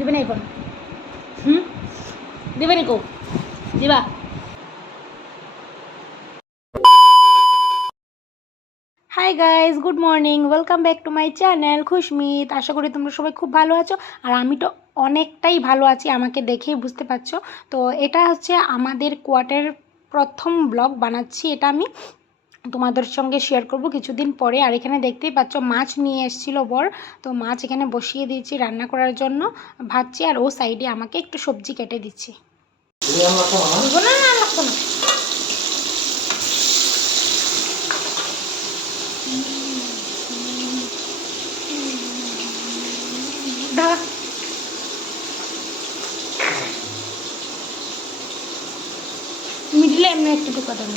দিবে নাই ফোন। হুম? দিবে নি কো। দিবা। Hi guys good morning welcome back to my channel Khushmit আশা করি তোমরা সবাই খুব ভালো আছো। আর আমি তো অনেকটাই ভালো আছি, আমাকে দেখেই বুঝতে পারছ। তো এটা হচ্ছে আমাদের কোয়ার্টার প্রথম ব্লগ বানাচ্ছি, এটা আমি তোমাদের সঙ্গে শেয়ার করব কিছুদিন পরে। আর এখানে দেখতেই পাচ্ছ, মাছ নিয়ে এসেছিল বর। তো মাছ এখানে বসিয়ে দিয়েছি রান্না করার জন্য। ভাবছি আর ও সাইডে আমাকে একটু সবজি কেটে দিচ্ছি। মিডিলে এমনি একটু টুকা দেন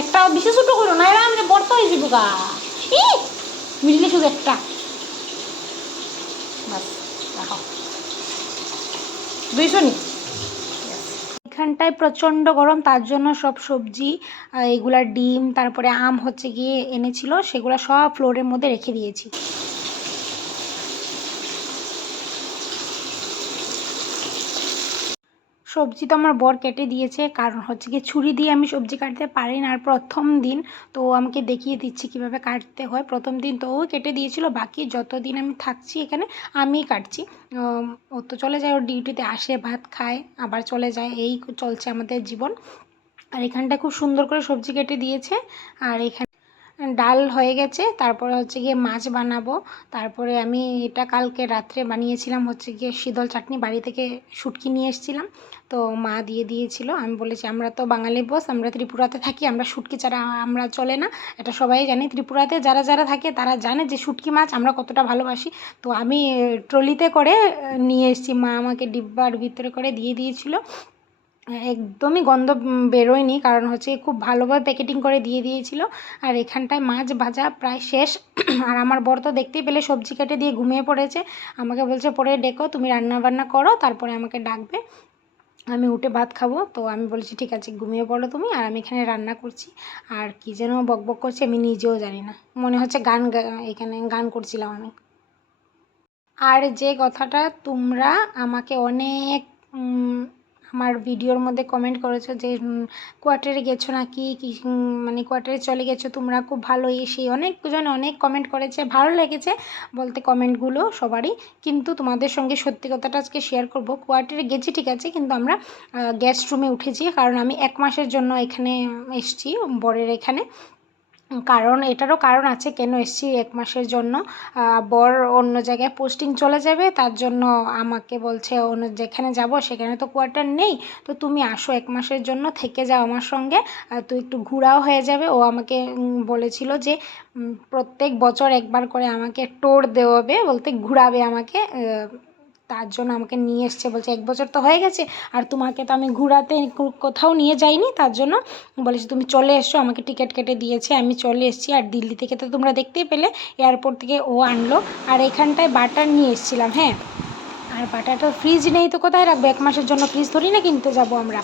একটা বেশি ছোটো করো না এরা আমরা বড় হয়ে যাব গা। মিডিলে শুধু একটা। দুইশো নি? এখানটায় প্রচণ্ড গরম, তার জন্য সব সবজি এগুলা ডিম, তারপরে আম হচ্ছে গিয়ে এনেছিল, সেগুলো সব ফ্লোরের মধ্যে রেখে দিয়েছি। সবজি তো আমার বর কেটে দিয়েছে, কারণ হচ্ছে কি ছুরি দিয়ে আমি সবজি কাটতে পারি না। আর প্রথম দিন তো আমাকে দেখিয়ে দিচ্ছে কীভাবে কাটতে হয়। প্রথম দিন তো ও কেটে দিয়েছিল, বাকি যত দিন আমি থাকছি এখানে আমিই কাটছি। ও তো চলে যায় ওর ডিউটিতে আসে, ভাত খায়, আবার চলে যায়। এই চলছে আমাদের জীবন। আর এখানটা খুব সুন্দর করে সবজি কেটে দিয়েছে। আর এখানে ডাল হয়ে গেছে, তারপরে হচ্ছে গিয়ে মাছ বানাবো। তারপরে আমি এটা কালকে রাত্রে বানিয়েছিলাম হচ্ছে গিয়ে শীতল চাটনি, বাড়ি থেকে শুটকি নিয়ে এসেছিলাম। তো মা দিয়ে দিয়েছিল, আমি বলেছি, আমরা তো বাঙালি বস, আমরা ত্রিপুরাতে থাকি, আমরা শুটকি ছাড়া আমরা চলে না। এটা সবাই জানে, ত্রিপুরাতে যারা যারা থাকে তারা জানে যে শুটকি মাছ আমরা কতটা ভালোবাসি। তো আমি ট্রলিতে করে নিয়ে এসেছি, মা আমাকে ডিব্বার ভিতরে করে দিয়ে দিয়েছিল। একদমই গন্ধ বেরোয়নি। কারণ হচ্ছে খুব ভালোভাবে প্যাকেটিং করে দিয়ে দিয়েছিল। আর এখানটায় মাছ ভাজা প্রায় শেষ। আর আমার বর তো দেখতেই পেলে সবজি কেটে দিয়ে ঘুমিয়ে পড়েছে। আমাকে বলছে, পরে ডেকো, তুমি রান্না বান্না করো, তারপরে আমাকে ডাকবে। আমি উঠে ভাত খাব। তো আমি বলেছি, ঠিক আছে, ঘুমিয়ে পড়ো তুমি, আর আমি এখানে রান্না করছি। আর কী যেন বক বক করছে, আমি নিজেও জানি না। মনে হচ্ছে গান এখানে গান করছিলাম আমি। আর যে কথাটা তোমরা আমাকে অনেক আমার ভিডিওর মধ্যে কমেন্ট করেছ যে কোয়ার্টারে গেছো নাকি? কি মানে কোয়ার্টারে চলে গেছো? তোমরা খুব ভালো সেই অনেকজন অনেক কমেন্ট করেছে, ভালো লেগেছে বলতে কমেন্টগুলো সবারই। কিন্তু তোমাদের সঙ্গে সত্যি কথাটা আজকে শেয়ার করব। কোয়ার্টারে গেছি, ঠিক আছে? কিন্তু আমরা গেস্ট রুমে উঠেছি। কারণ আমি এক মাসের জন্য এখানে এসেছি, বরের এখানে। কারণ এটারও কারণ আছে কেন এসেছি এক মাসের জন্য। বর অন্য জায়গায় পোস্টিং চলে যাবে, তার জন্য আমাকে বলছে, অন্য যেখানে যাব সেখানে তো কোয়ার্টার নেই, তো তুমি আসো এক মাসের জন্য, থেকে যাও আমার সঙ্গে। তো একটু ঘোরাও হয়ে যাবে। ও আমাকে বলেছিল যে প্রত্যেক বছর একবার করে আমাকে টোর দেওয়াবে, বলতে ঘোরাবে আমাকে তার জন্য আমাকে নিয়ে এসছে। বলছে, এক বছর তো হয়ে গেছে, আর তোমাকে তো আমি ঘোরাতে কোথাও নিয়ে যাইনি। তার জন্য বলেছে, তুমি চলে এসো, আমাকে টিকিট কেটে দিয়েছে, আমি চলে এসেছি। আর দিল্লি থেকে তো তোমরা দেখতেই পেলে, এয়ারপোর্ট থেকে ও আনলো। আর এখানটায় বাটার নিয়ে এসেছিলাম হ্যাঁ। আর বাটারটা ফ্রিজ নেই তো কোথায় রাখব? এক মাসের জন্য ফ্রিজ ধরি না কিনতে যাব আমরা।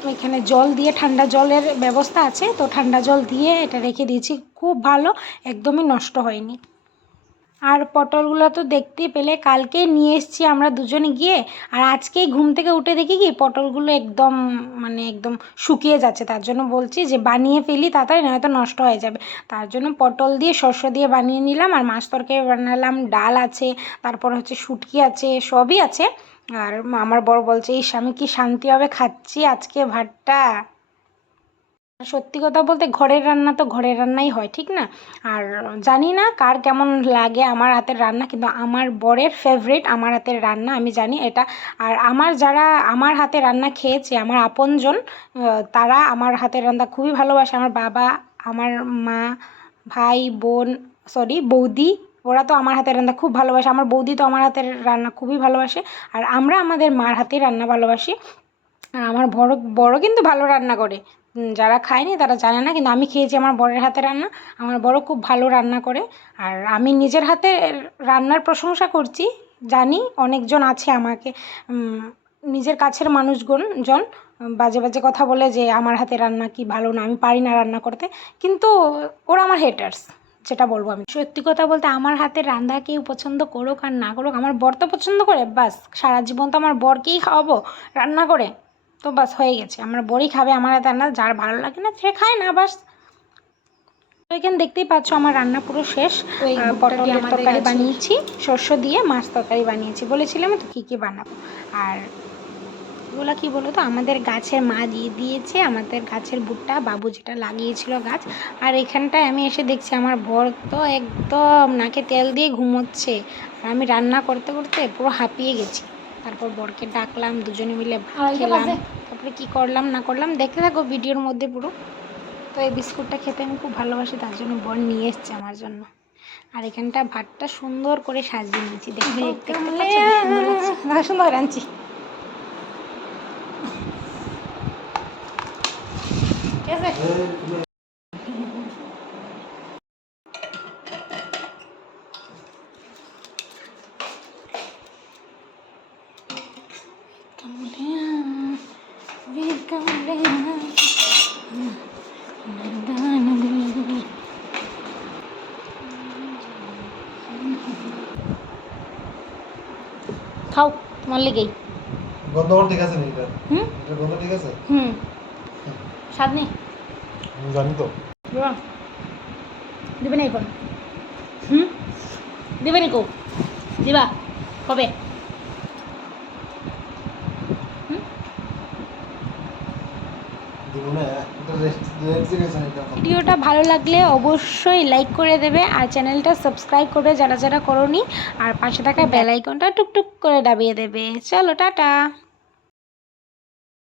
তো এখানে জল দিয়ে, ঠান্ডা জলের ব্যবস্থা আছে। তো ঠান্ডা জল দিয়ে এটা রেখে দিয়েছি। খুব ভালো, একদমই নষ্ট হয়নি। আর পটলগুলো তো দেখতে পেলে কালকে নিয়ে এসেছি আমরা দুজনে গিয়ে। আর আজকেই ঘুম থেকে উঠে দেখি কি পটলগুলো একদম মানে একদম শুকিয়ে যাচ্ছে। তার জন্য বলছি যে বানিয়ে ফেলি তাড়াতাড়ি নয়তো নষ্ট হয়ে যাবে। তার জন্য পটল দিয়ে শস্য দিয়ে বানিয়ে নিলাম। আর মাছ তরকারি বানালাম, ডাল আছে, তারপর হচ্ছে শুটকি আছে, সবই আছে। আর আমার বড় বলছে, ইস, আমি কি শান্তিভাবে খাচ্ছি আজকে ভাতটা? সত্যি কথা বলতে ঘরের রান্না তো ঘরের রান্নাই হয়, ঠিক না? আর জানি না কার কেমন লাগে আমার হাতের রান্না, কিন্তু আমার বরের ফেভারিট আমার হাতের রান্না, আমি জানি এটা। আর আমার যারা আমার হাতে রান্না খেয়েছে, আমার আপনজন তারা আমার হাতের রান্না খুবই ভালোবাসে। আমার বাবা, আমার মা, ভাই, বোন সরি বৌদি, ওরা তো আমার হাতের রান্না খুব ভালোবাসে। আমার বৌদি তো আমার হাতের রান্না খুবই ভালোবাসে। আর আমরা আমাদের মার হাতের রান্না ভালোবাসি। আর আমার বড় বড় কিন্তু ভালো রান্না করে। যারা খায়নি তারা জানে না, কিন্তু আমি খেয়েছি আমার বরের হাতে রান্না। আমার বড় খুব ভালো রান্না করে। আর আমি নিজের হাতে রান্নার প্রশংসা করছি, জানি অনেকজন আছে আমাকে নিজের কাছের মানুষজন জন বাজে বাজে কথা বলে যে আমার হাতে রান্না কি ভালো না, আমি পারি না রান্না করতে। কিন্তু ওরা আমার হেটার্স যেটা বলব আমি। সত্যি কথা বলতে আমার হাতের রান্না কেউ পছন্দ করুক আর না করুক, আমার বর তো পছন্দ করে, বাস, সারা জীবন তো আমার বরকেই খাওয়াবো, রান্না করে। তো বাস হয়ে গেছে। আমার বড়ি খাবে আমার হাতে রান্না যার ভালো লাগে না সে খায় না বাস। তো এখানে দেখতেই পাচ্ছ আমার রান্না পুরো শেষ। পটলের তরকারি বানিয়েছি শস্য দিয়ে মাছ তরকারি বানিয়েছি। বলেছিলাম তো কী কী বানাবো। আর এগুলো কি বলো তো আমাদের গাছের মা দিয়ে দিয়েছে আমাদের গাছের ভুট্টা বাবু যেটা লাগিয়েছিল গাছ। আর এখানটায় আমি এসে দেখছি আমার বর তো একদম নাকে তেল দিয়ে ঘুমোচ্ছে। আর আমি রান্না করতে করতে পুরো হাঁপিয়ে গেছি। তারপর বরকে ডাকলাম দুজনে মিলে ভাত খেলাম। তারপরে কি করলাম না করলাম দেখতে থাকো ভিডিওর মধ্যে পুরো। তো এই বিস্কুটটা খেতে আমি খুব ভালোবাসি তার জন্য বর নিয়ে এসছে আমার জন্য। আর এখানটা ভাতটা সুন্দর করে সাজিয়ে নিয়েছি দেখতে সুন্দর সুন্দর আনছি। ঠিক আছে। খাও তোমার লেগেই। গন্ধ ঠিক আছে নি এটা হুম? এটা গন্ধ ঠিক আছে? হুম। স্বাদ নেই? জানি তো। দিবা দিবে না এখন হুম? দিবে নি কো? দিবা? কবে হুম দিব না এটা রেস্ট রেস্ট গেছে এটা ভিডিওটা ভালো লাগলে অবশ্যই লাইক করে দেবে আর চ্যানেলটা সাবস্ক্রাইব করবে যারা যারা করনি। আর পাশে থাকা বেল আইকনটা টুকটুক করে দাবিয়ে দেবে। চলো টাটা।